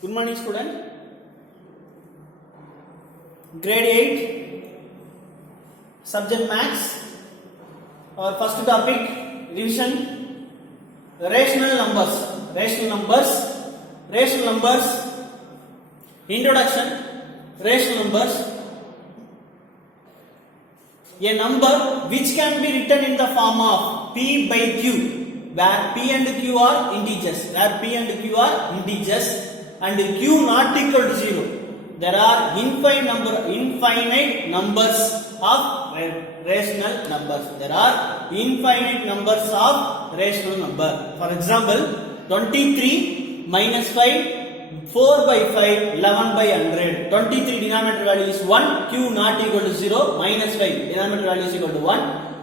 Good morning, student. Grade 8, subject Maths. Our first topic, revision. Rational numbers. Introduction. Rational numbers. A number which can be written in the form of P by Q, where P and Q are integers. And Q not equal to 0. There are infinite numbers of rational numbers. For example, 23 minus 5, 4 by 5, 11 by 100. 23 denominator value is 1, Q not equal to 0, minus 5 denominator value is equal to 1,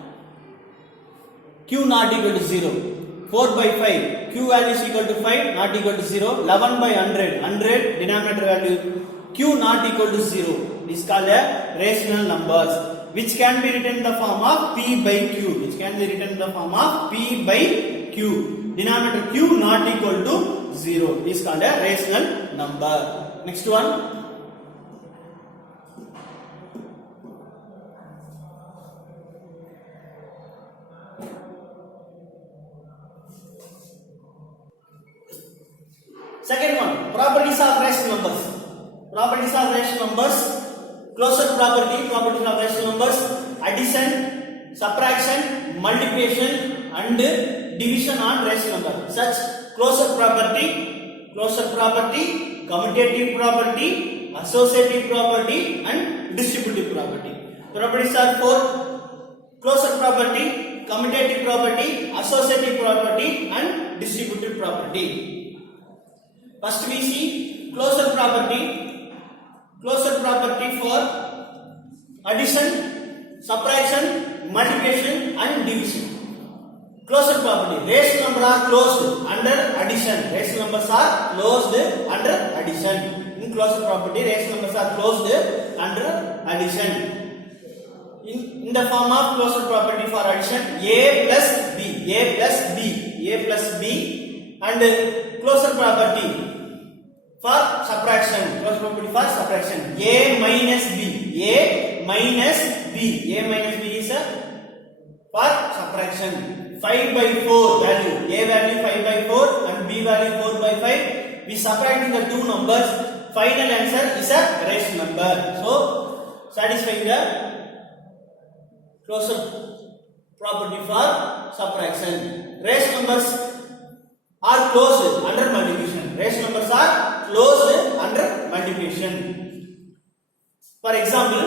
Q not equal to 0. 4 by 5, Q value is equal to 5, not equal to 0. 11 by 100 denominator value, Q not equal to 0. This is called a rational numbers, which can be written in the form of P by Q. Denominator Q not equal to 0. This is called a rational number. Next one. Second one, properties of rational numbers. Closure property, properties of rational numbers: addition, subtraction, multiplication, and division on rational number. Such closure property, commutative property, associative property, and distributive property. Properties are four: closure property, commutative property, associative property, and distributive property. First we see closure property for addition, subtraction, multiplication, and division. Closure property: rational numbers are closed under addition. In closure property, rational numbers are closed under addition. In the form of closure property for addition, a plus b, and closure property for subtraction, a minus b is for subtraction. 5 by 4 value, a value 5 by 4 and b value 4 by 5. We subtracting the two numbers, final answer is a rational number. So satisfying the closure property for subtraction. Rational numbers are closed under multiplication. For example,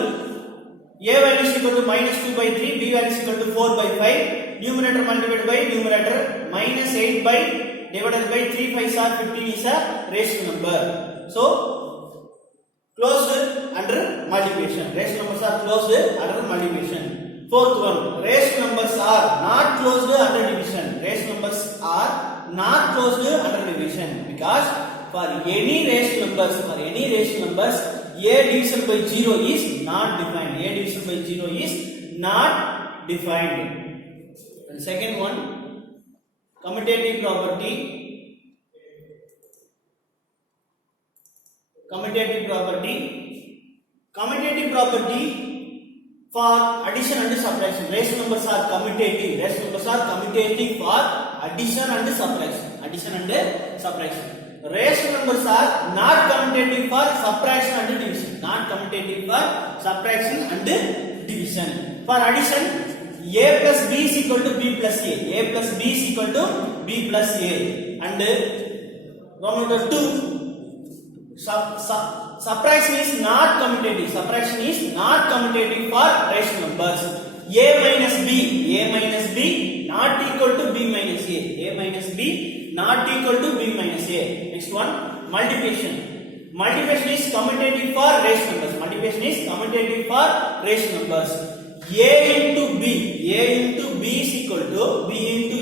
a value is equal to minus 2 by 3, b value is equal to 4 by 5. Numerator multiplied by numerator, minus 8 by divided by 3 5s are 15 is a rational number. So closed under multiplication. Rational numbers are closed under multiplication. Fourth one, rational numbers are not closed under division. Because for any rational numbers, a division by 0 is not defined. And second one, commutative property for addition and subtraction. Rational numbers are commutative for addition and subtraction. Rational numbers are not commutative for subtraction and division. For addition, a plus b is equal to b plus a. And Roman number 2, subtraction is not commutative for rational numbers. A minus b not equal to b minus a. Next one, multiplication. Multiplication is commutative for rational numbers. A into b is equal to b into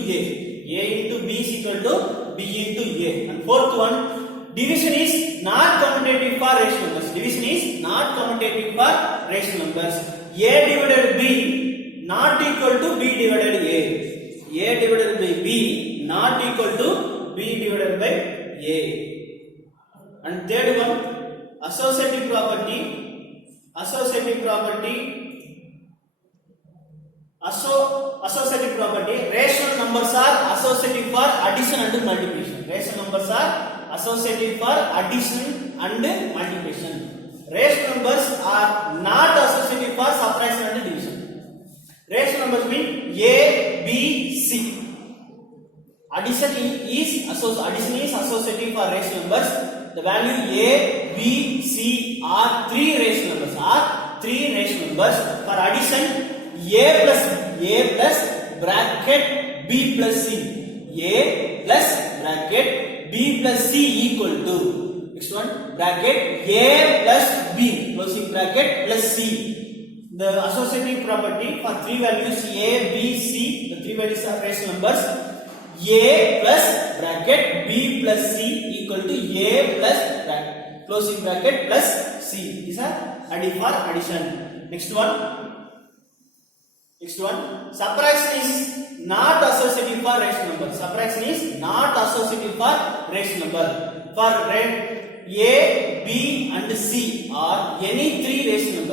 a. And fourth one, division is not commutative for rational numbers. A divided b not equal to b divided a. A divided by b not equal to b divided by a. And third one, associative property. Associative property. Associative property. Rational numbers are associative for addition and multiplication. Rational numbers are associative for addition and multiplication. Rational numbers are not associative for subtraction and division. Rational numbers mean A, B, C. Addition is associative for rational numbers. The value A, B, C are three rational numbers. For addition, A plus bracket B plus C. A plus bracket B plus C equal to, next one, bracket A plus B, closing bracket, plus C. The associative property for three values A, B, C, the three values are rational numbers. A plus bracket B plus C equal to A plus bracket, closing bracket, plus C. These are for addition. Next one. Subtraction is not associative for rational number. Subtraction is not associative for rational number. For A, B and C are any three rational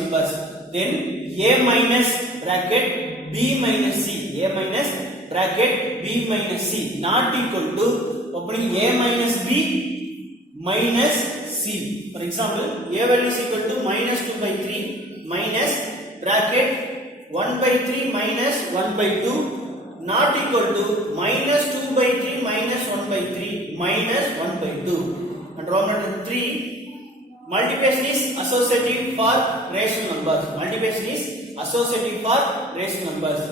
numbers. Then A minus bracket B minus C. A minus bracket B minus C not equal to opening A minus B minus C. For example, A value is equal to minus 2 by 3 minus bracket 1 by 3 minus 1 by 2 not equal to minus 2 by 3 minus 1 by 3 minus 1 by 2. And Roman number 3, multiplication is associative for rational numbers.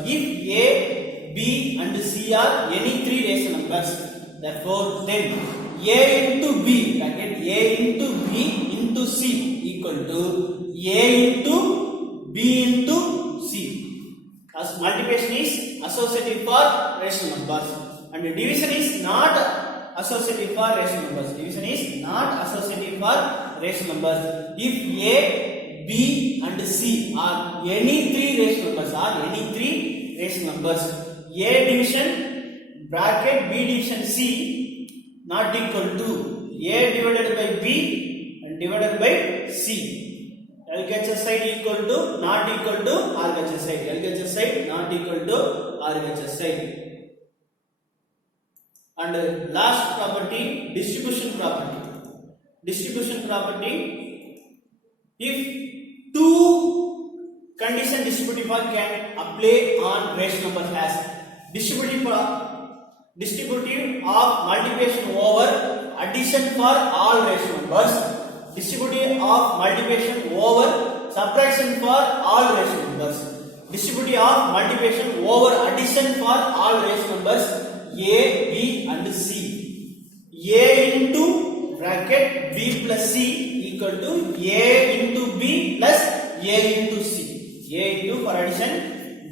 If A, B and C are any three rational numbers, therefore then A into B, bracket A into B into C equal to A into B into C. As multiplication is associative for rational numbers, and division is not associative for rational numbers. If A, B and C are any three rational numbers, A division bracket B division C not equal to A divided by B and divided by C. LHS side equal to not equal to RHS side. LHS side not equal to RHS side. And last property, distribution property. If two condition distributive can apply on rational numbers as distributive of multiplication over addition for all rational numbers. Distributive of multiplication over subtraction for all rational numbers. Distributive of multiplication over addition for all rational numbers A, B and C. A into bracket B plus C equal to A into B plus A into C. A into for addition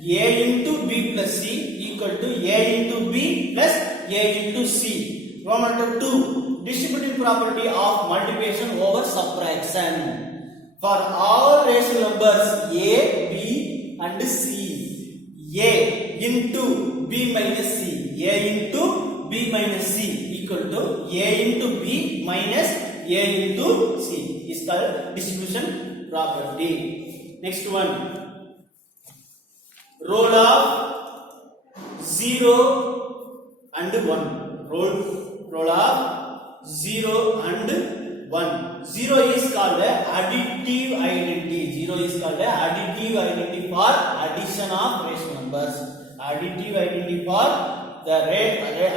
A into B plus C equal to A into B plus A into C. Roman number 2. Distributive property of multiplication over subtraction. For all rational numbers A, B and C, A into B minus C, A into B minus C equal to A into B minus A into C is called distribution property. Next one, role of 0 and 1. Role of 0 and 1. 0 is called additive identity. 0 is called additive identity for addition of rational numbers. Additive identity for the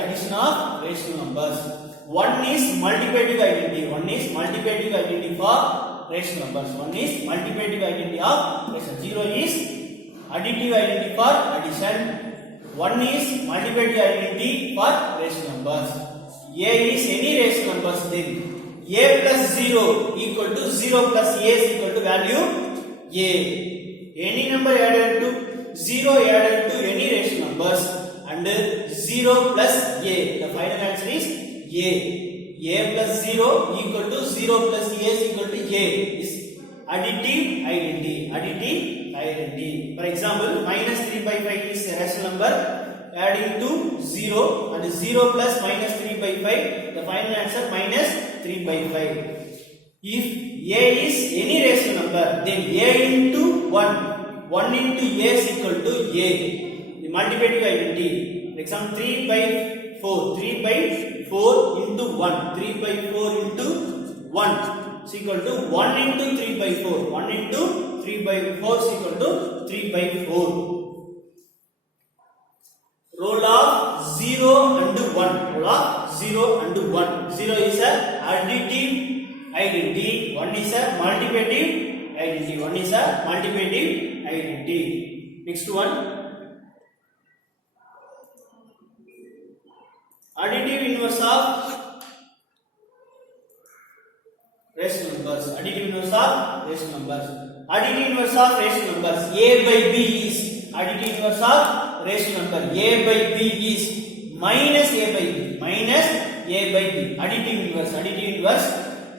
addition of rational numbers. 1 is multiplicative identity. 1 is multiplicative identity for rational numbers. 1 is multiplicative identity of rational. 0 is additive identity for addition. 1 is multiplicative identity for rational numbers. A is any rational numbers, then A plus 0 equal to 0 plus A is equal to value A. Any number added to 0 added to any rational numbers and 0 plus A. The final answer is A. A plus 0 equal to 0 plus A is equal to A is additive identity. For example, minus 3 by 5 is a rational number. adding to 0 and 0 plus minus 3 by 5, the final answer minus 3 by 5. If a is any rational number, then a into 1 into a is equal to a. The multiplicative identity. For example, 3 by 4 into 1, 3 by 4 into 1 is equal to 1 into 3 by 4. 1 into 3 by 4 is equal to 3 by 4. Role of 0 and 1. Role of 0 and 1. 0 is a additive identity. 1 is a multiplicative identity. 1 is a multiplicative identity. Next one. Additive inverse of rational numbers. Additive inverse of rational numbers. Additive inverse of rational numbers. A by B is additive inverse of rational number. A by B is minus A by B. Minus A by B. Additive inverse. Additive inverse.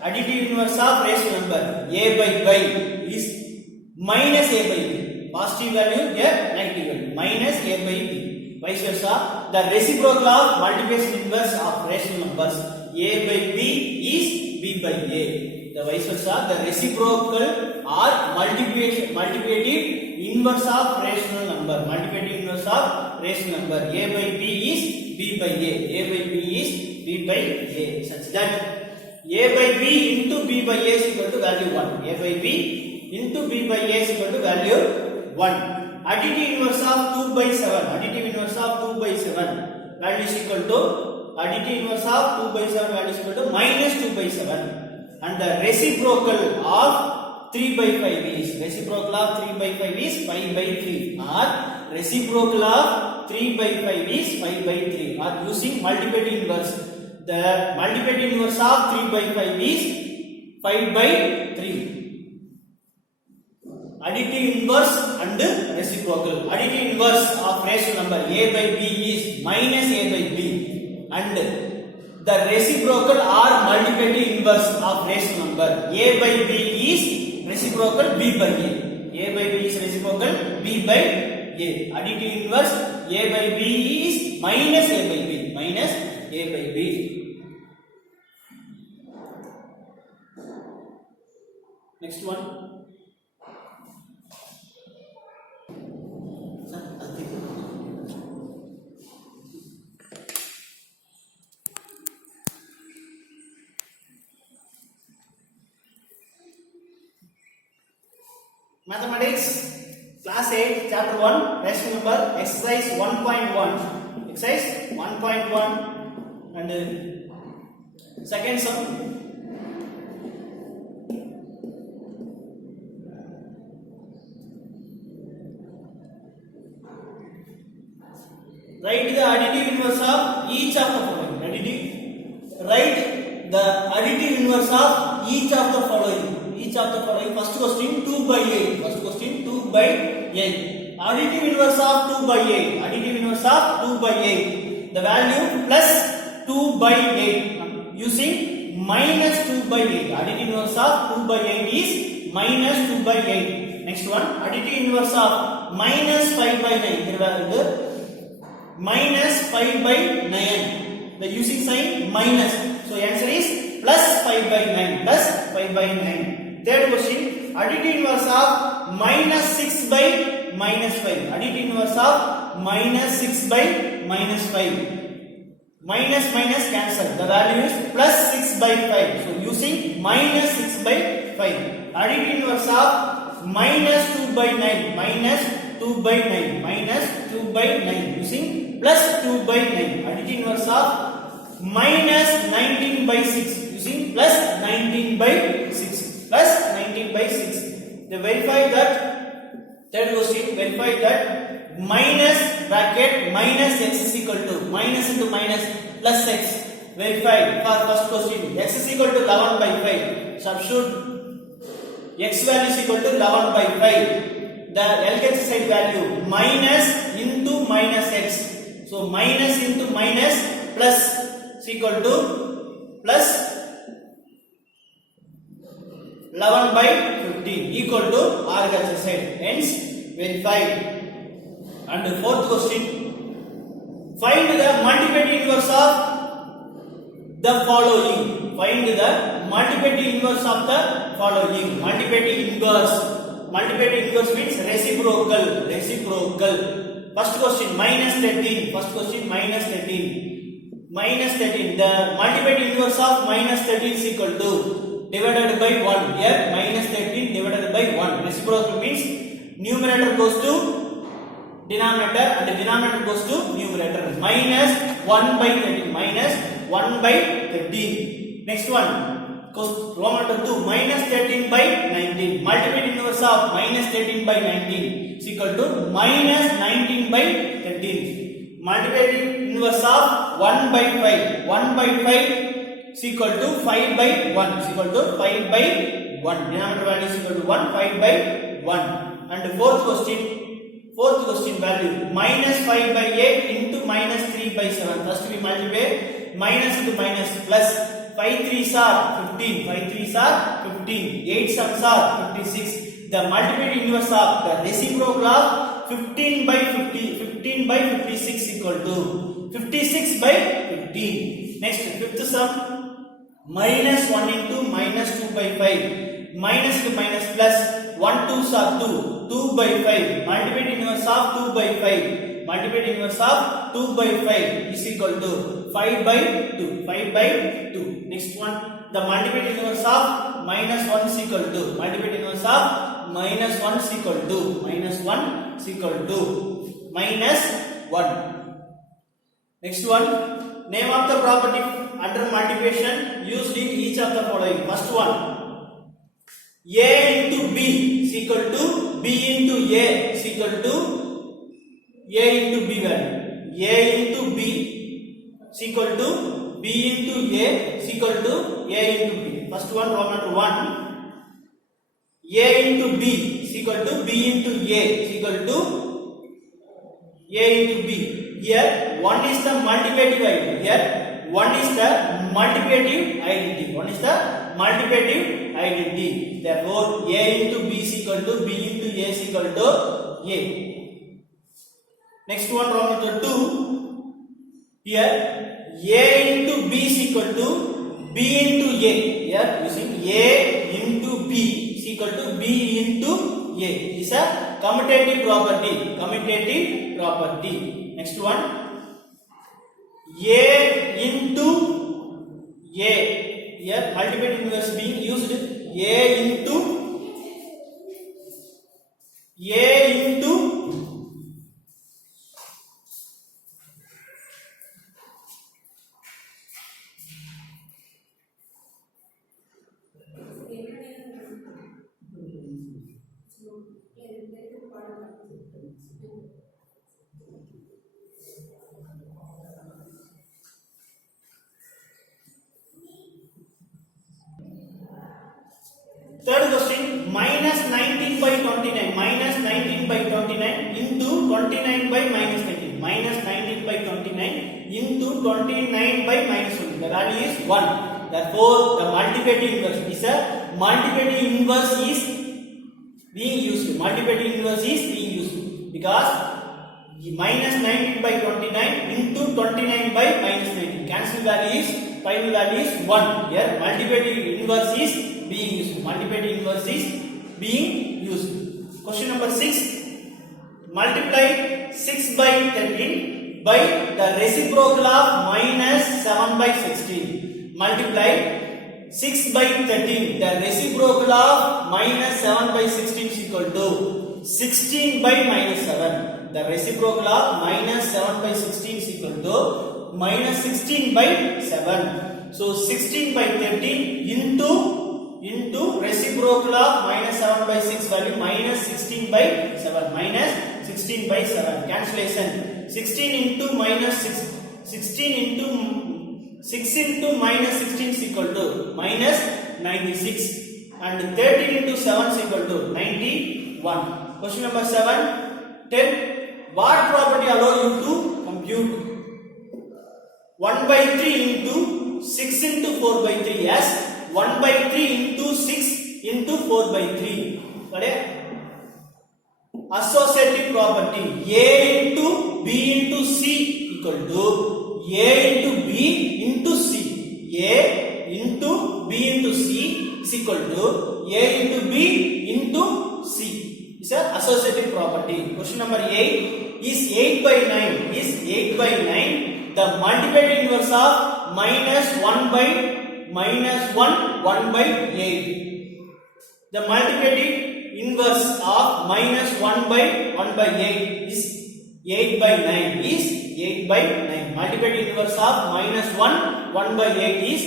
Additive inverse of rational number. A by B is minus A by B. Positive value, a negative value. Minus A by B. Vice versa. The reciprocal of multiplication inverse of rational numbers. A by B is B by A. The vice versa. The reciprocal or multiplicative inverse of rational number. Multiplicative inverse of rational number. A by B is B by A. A by B is B by A. Such that A by B into B by A is equal to value 1. A by B into B by A is equal to value 1. Additive inverse of 2 by 7. Additive inverse of 2 by 7 value is equal to additive inverse of 2 by 7 value is equal to minus 2 by 7. And the reciprocal of 3 by 5 is reciprocal of 3 by 5 is 5 by 3, or reciprocal of 3 by 5 is 5 by 3, or using multiplicative inverse. The multiplicative inverse of 3 by 5 is 5 by 3. Additive inverse and reciprocal. Additive inverse of rational number A by B is minus A by B, and the reciprocal or multiplicative inverse of rational number A by B is reciprocal B by A. A by B is reciprocal B by A. Additive inverse A by B is minus A by B. Minus A by B. Next one. Mathematics, class 8, chapter 1, rational number, exercise 1.1. Exercise 1.1 and second sum. Write the additive inverse of each of the following. Write the additive inverse of each of the following. Each of the following. First question 2 by 8. First question 2 by 8. Additive inverse of 2 by 8. Additive inverse of 2 by 8. The value plus 2 by 8 using minus 2 by 8. Additive inverse of 2 by 8 is minus 2 by 8. Next one. Additive inverse of minus 5 by 9. Minus 5 by 9. The using sign minus. So answer is plus 5 by 9. Plus 5 by 9. Third question. Additive inverse of minus 6 by minus 5. Additive inverse of minus 6 by minus 5. Minus minus cancel. The value is plus 6 by 5. So using minus 6 by 5. Additive inverse of minus 2 by 9. Minus 2 by 9. Minus 2 by 9. Using plus 2 by 9. Additive inverse of minus 19 by 6. Using plus 19 by 6. Plus 19 by 6. They verify that. Third question. Verify that minus bracket minus x is equal to minus into minus plus x. Verify for first question. X is equal to 11 by 5. Substitute x value is equal to 11 by 5. The LHS side value minus into minus x. So minus into minus plus is equal to plus 11 by 15 equal to RHS side. Hence verified. And the fourth question. Find the multiplicative inverse of the following. Find the multiplicative inverse of the following. Multiplicative inverse. Multiplicative inverse means reciprocal. Reciprocal. First question minus 13. First question minus 13. Minus 13. The multiplicative inverse of minus 13 is equal to divided by 1. Here minus 13 divided by 1. Reciprocal means numerator goes to denominator and denominator goes to numerator. Minus 1 by 13. Minus 1 by 13. Next one. Roman 2. Minus 13 by 19. Multiplicative inverse of minus 13 by 19 is equal to minus 19 by 13. Multiplicative inverse of 1 by 5. 1 by 5 is equal to 5 by 1. Is equal to 5 by 1. Denominator value is equal to 1. 5 by 1. And fourth question value minus 5 by 8 into minus 3 by 7. First we multiply minus into minus plus 5 3s are 15. 5 3s are 15. 8 sums are 56. The multiplicative inverse of the reciprocal of 15 by 50. 15 by 56 equal to 56 by 15. Next fifth sum minus 1 into minus 2 by 5. Minus to minus plus 1 2s are 2. 2 by 5. Multiplicative inverse of 2 by 5. Multiplicative inverse of 2 by 5 is equal to 5 by 2. 5 by 2. Next one. The multiplicative inverse of minus 1 is equal to. Multiplicative inverse of minus 1 is equal to. Minus 1 is equal to. Minus 1. Next one. Name of the property under multiplication used in each of the following. First one. A into B is equal to B into A is equal to A into B value. A into B is equal to B into A is equal to A into B. First one, Roman 1. A into B is equal to B into A is equal to A into B. Here 1 is the multiplicative identity. Here 1 is the multiplicative identity. 1 is the multiplicative identity. Therefore, A into B is equal to B into A is equal to A. Next one, Roman 2. Here, A into B is equal to B into A. Here, using A into B is equal to B into A. This is a commutative property. Commutative property. Next one, A into A. Here, multiplicative inverse being used. A into third question, minus 19 by 29. Minus 19 by 29 into 29 by minus 19. Minus 19 by 29 into 29 by minus 1. The value is 1. Therefore, the multiplicative inverse is a multiplicative inverse is being used. Multiplicative inverse is being used because minus 19 by 29 into 29 by minus 19. Cancel value is final value is 1. Here multiplicative inverse is being used. Multiplicative inverse is being used. Question number 6. Multiply 6 by 13 by the reciprocal of minus 7 by 16. Multiply 6 by 13. The reciprocal of minus 7 by 16 is equal to 16 by minus 7. The reciprocal of minus 7 by 16 is equal to minus 16 by 7. So 16 by 13 into reciprocal of minus 7 by 6 value minus 16 by 7. Minus 16 by 7. Cancellation. 16 into minus 6. 16 into 6 into minus 16 is equal to minus 96. And 13 into 7 is equal to 91. Question number 7. 10. What property allow you to compute 1 by 3 into 6 into 4 by 3? Yes, 1 by 3 into 6 into 4 by 3. Correct? Associative property A into B into C equal to A into B into C. A into B into C is equal to A into B into C. It's an associative property. Question number 8 is 8 by 9. Is 8 by 9 the multiplicative inverse of minus 1 by 1 by 8. The multiplicative inverse of minus 1 by 8 is 8 by 9 is 8 by 9. Multiplicative inverse of minus 1 by 8 is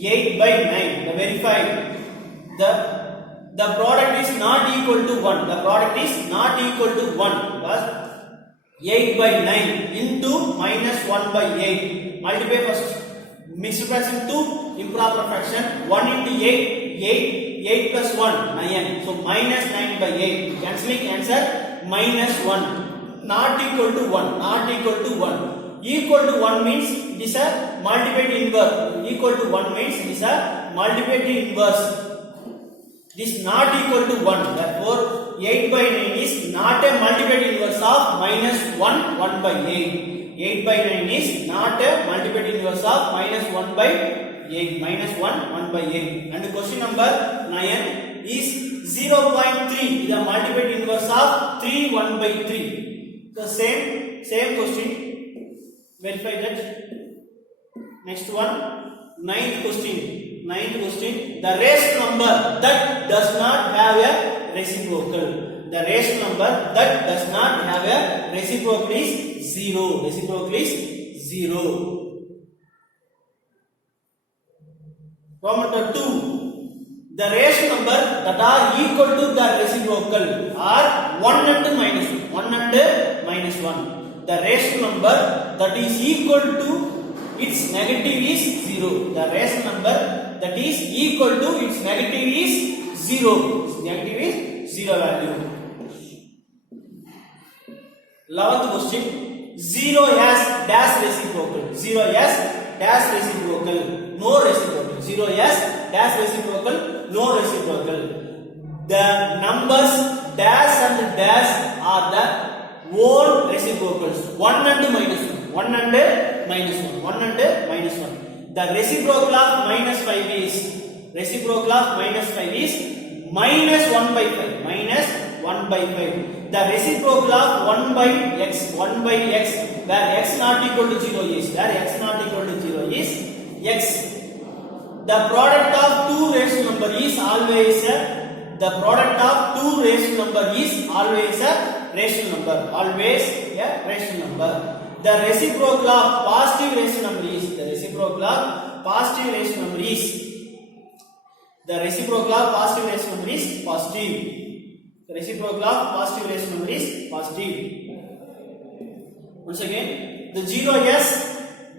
8 by 9. The verify the product is not equal to 1. The product is not equal to 1 because 8 by 9 into minus 1 by 8. Multiply first. Mixed fraction 2 improper fraction. 1 into 8 plus 1 9. So minus 9 by 8. Cancelling answer minus 1. Not equal to 1. Not equal to 1. Equal to 1 means it is a multiplicative inverse. Equal to 1 means it is a multiplicative inverse. It is not equal to 1. Therefore 8 by 9 is not a multiplicative inverse of minus 1 by 8. 8 by 9 is not a multiplicative inverse of minus 1 by 8. Minus 1 by 8. And question number 9 is 0.3 is the multiplicative inverse of 3 1 by 3. The same question. Verify that. Next one. Ninth question. The rational number that does not have a reciprocal. The rational number that does not have a reciprocal is 0. Reciprocal is 0. Problem 2. The rational number that are equal to the reciprocal are 1 and minus 1. 1 and minus 1. The rational number that is equal to its negative is 0. The rational number that is equal to its negative is 0. Negative is 0 value. 11th question. 0 has dash reciprocal. 0 has dash reciprocal. No reciprocal. 0 has dash reciprocal. No reciprocal. The numbers dash and dash are the whole reciprocals. 1 and minus 1. 1 and minus 1. 1 and minus 1. The reciprocal of minus 5 is minus 1 by 5. Minus 1 by 5. The reciprocal of 1 by x. 1 by x where x not equal to 0 is. Where x not equal to 0 is x. The product of two rational number is always a rational number. Always a rational number. The reciprocal of positive rational number is positive. The reciprocal of positive rational number is positive. The reciprocal of positive rational number is positive. Once again, the 0 has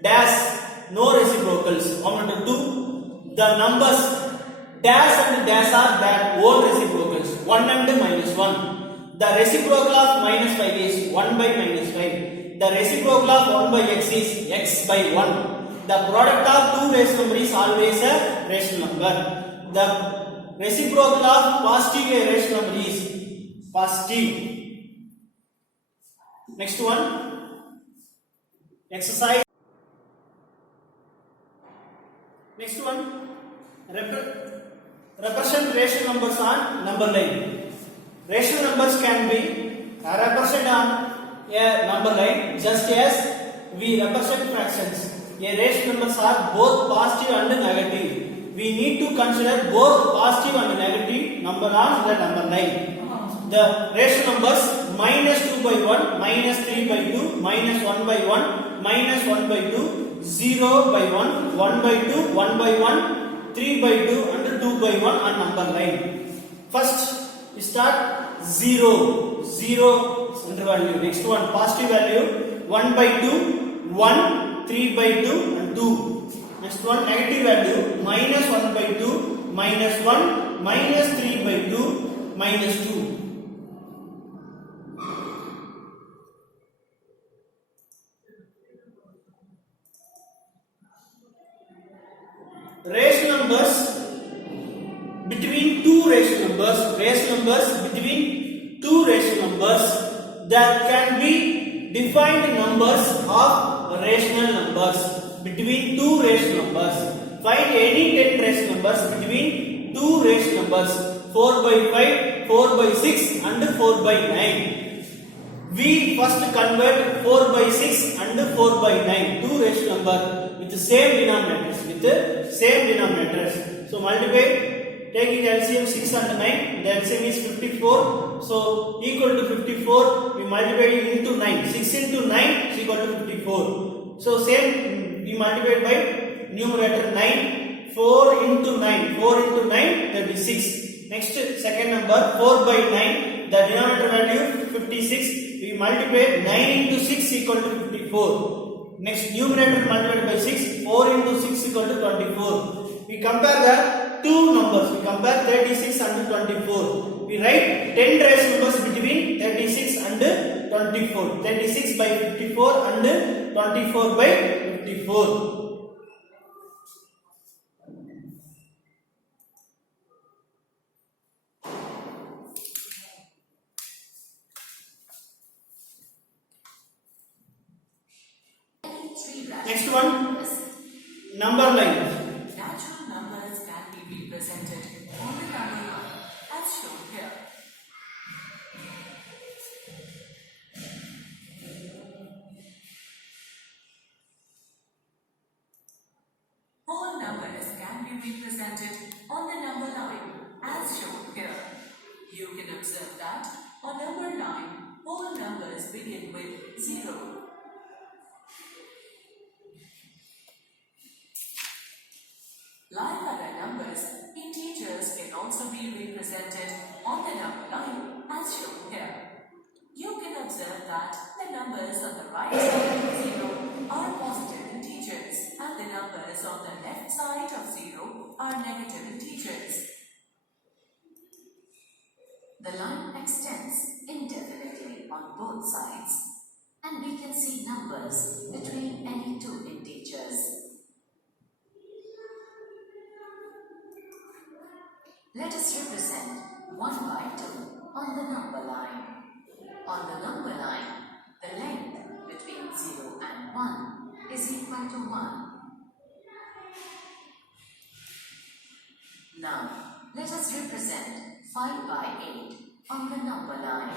dash, no reciprocals. Problem number 2. The numbers dash and dash are that whole reciprocals. 1 and minus 1. The reciprocal of minus 5 is 1 by minus 5. The reciprocal of 1 by x is x by 1. The product of two rational number is always a rational number. The reciprocal of positive rational number is positive. Next one. Exercise. Next one. Represent rational numbers on number line. Rational numbers can be represented on a number line just as we represent fractions. A rational numbers are both positive and negative. We need to consider both positive and negative number on the number line. The rational numbers minus 2 by 1, minus 3 by 2, minus 1 by 1, minus 1 by 2, 0 by 1, 1 by 2, 1 by 1, 3 by 2 and 2 by 1 on number line. First we start 0 center value. Next one positive value 1 by 2, 1, 3 by 2 and 2. Next one negative value minus 1 by 2, minus 1, minus 3 by 2, minus 2. Rational numbers between two rational numbers between two rational numbers that can be defined numbers of rational numbers between two rational numbers. Find any 10 rational numbers between two rational numbers 4 by 5, 4 by 6 and 4 by 9. We first convert 4 by 6 and 4 by 9, two rational number with the same denominators, So multiply, taking LCM 6 and 9, the LCM is 54. So equal to 54, we multiply into 9. 6 into 9 is equal to 54. So same, we multiply by numerator 9. 4 into 9, 36. Next second number 4 by 9, the denominator value 56. We multiply 9 into 6 equal to 54. Next numerator multiplied by 6, 4 into 6 equal to 24. We compare the two numbers, we compare 36 and 24. We write 10 rational numbers between 36 and 24. 36 by 54 and 24 by 54. Next one, number line. Natural numbers can be represented on the number line as shown here. Whole numbers can be represented on the number line as shown here. You can observe that on number line, whole numbers begin with 0. Like other numbers, integers can also be represented on the number line as shown here. You can observe that the numbers on the right side of 0 are positive integers and the numbers on the left side of 0 are negative integers. The line extends indefinitely on both sides and we can see numbers between any two integers. Let us represent 1 by 2 on the number line. On the number line, the length between 0 and 1 is equal to 1. Now, let us represent 5 by 8 on the number line.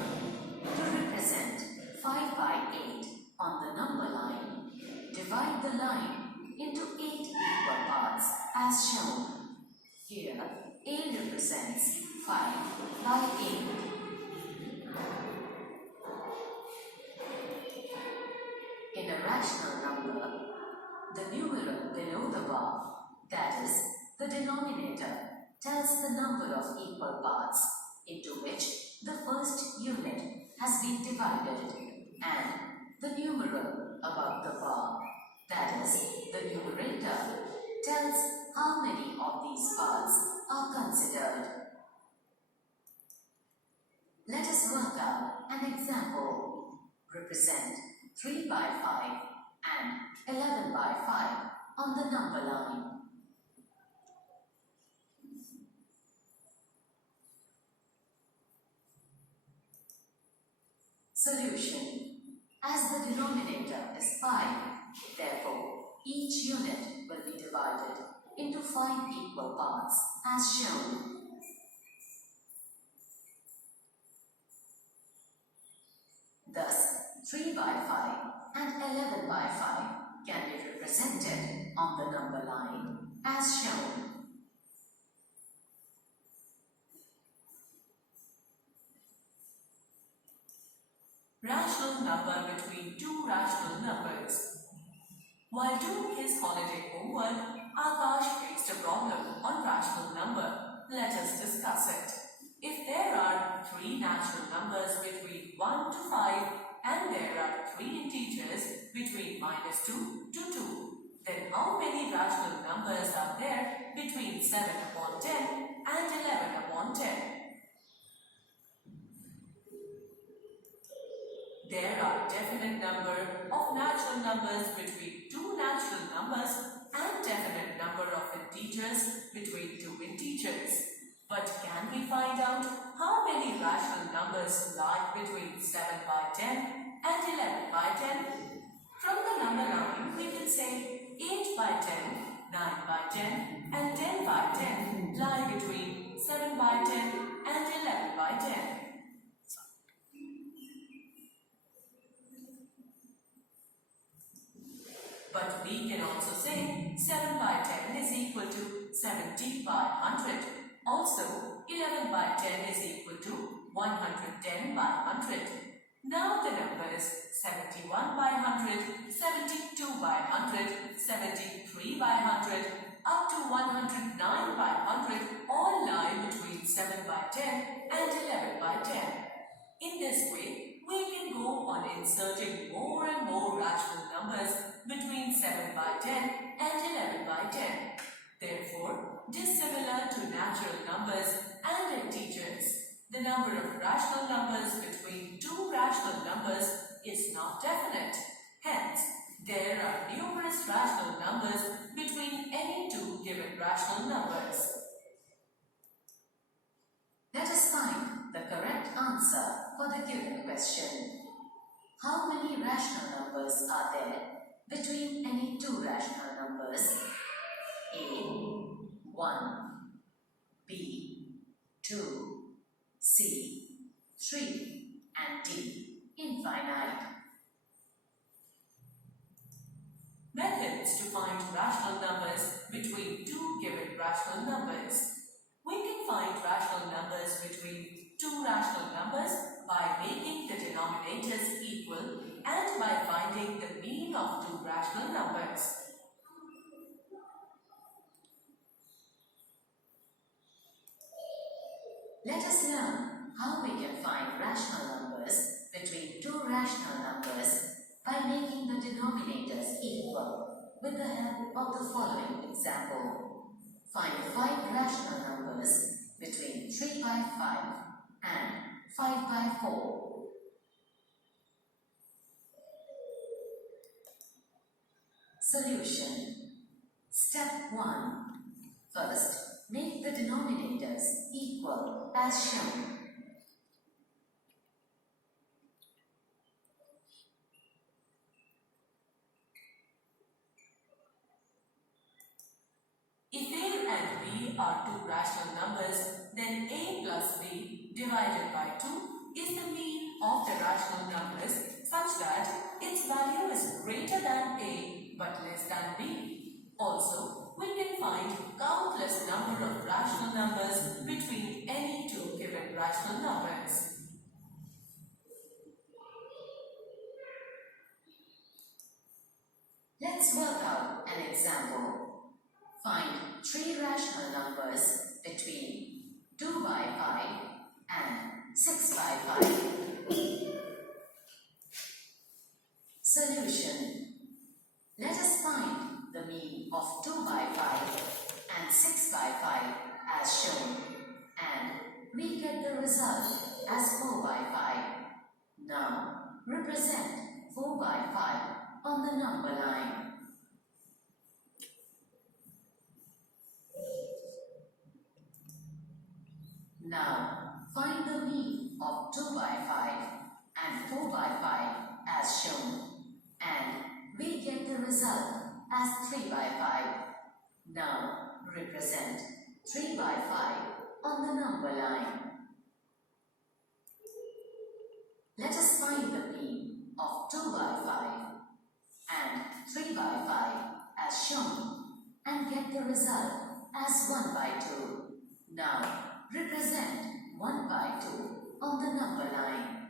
To represent 5 by 8 on the number line, divide the line into 8 equal parts as shown. Here, A represents 5 by 8. In a rational number, the numeral below the bar, that is, the denominator, tells the number of equal parts into which the first unit has been divided, and the numeral above the bar, that is, the numerator, tells how many of these parts are considered. Let us work out an example. Represent 3 by 5 and 11 by 5 on the number line. Solution. As the denominator is 5, therefore, each unit will be divided into 5 equal parts as shown. Thus, 3 by 5 and 11 by 5 can be represented on the number line as shown. Rational number between two rational numbers. While doing his holiday homework, Akash faced a problem on rational number. Let us discuss it. If there are 3 natural numbers between 1 to 5 and there are 3 integers between -2 to 2, then how many rational numbers are there between 7 upon 10 and 11 upon 10? There are definite number of natural numbers between 2 natural numbers and definite number of integers between 2 integers. But can we find out how many rational numbers lie between 7 by 10 and 11 by 10? From the number line, we can say 8 by 10, 9 by 10 and 10 by 10 lie between 7 by 10 and 11 by 10. But we can also say 7 by 10 is equal to 70 by 100. Also, 11 by 10 is equal to 110 by 100. Now the numbers 71 by 100, 72 by 100, 73 by 100, up to 109 by 100 all lie between 7 by 10 and 11 by 10. In this way, we can go on inserting more and more rational numbers between 7 by 10 and 11 by 10. Therefore, dissimilar to natural numbers and integers, the number of rational numbers between two rational numbers is not definite. Hence, there are numerous rational numbers between any two given rational numbers. Let us find the correct answer for the given question. How many rational numbers are there between any two rational numbers? A, 1, B, 2, C, 3 and D, infinite. Methods to find rational numbers between two given rational numbers. We can find rational numbers between two rational numbers by making the denominators equal and by finding the mean of two rational numbers. Let us learn how we can find rational numbers between two rational numbers by making the denominators equal with the help of the following example. Find 5 rational numbers between 3 by 5 and 5 by 4. Solution. Step 1. First, make the denominators equal as shown. If A and B are two rational numbers, then A plus B divided by 2 is the mean of the rational numbers such that its value is greater than A but less than B. Also, we can find countless number of rational numbers between any two given rational numbers. Let's work out an example. Find 3 rational numbers between 2 by 5 and 6 by 5. Solution. Let us find the mean of 2 by 5 and 6 by 5 as shown, and we get the result as 4 by 5. Now, represent 4 by 5 on the number line. Now, find the mean of 2 by 5 and 4 by 5 as shown, and we get the result as 3 by 5. Now, represent 3 by 5 on the number line. Let us find the mean of 2 by 5 and 3 by 5 as shown, and get the result as 1 by 2. Now, represent 1 by 2 on the number line.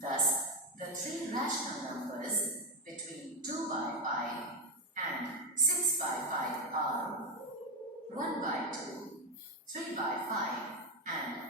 Thus, the 3 rational numbers between 2 by 5 and 6 by 5 are 1 by 2, 3 by 5 and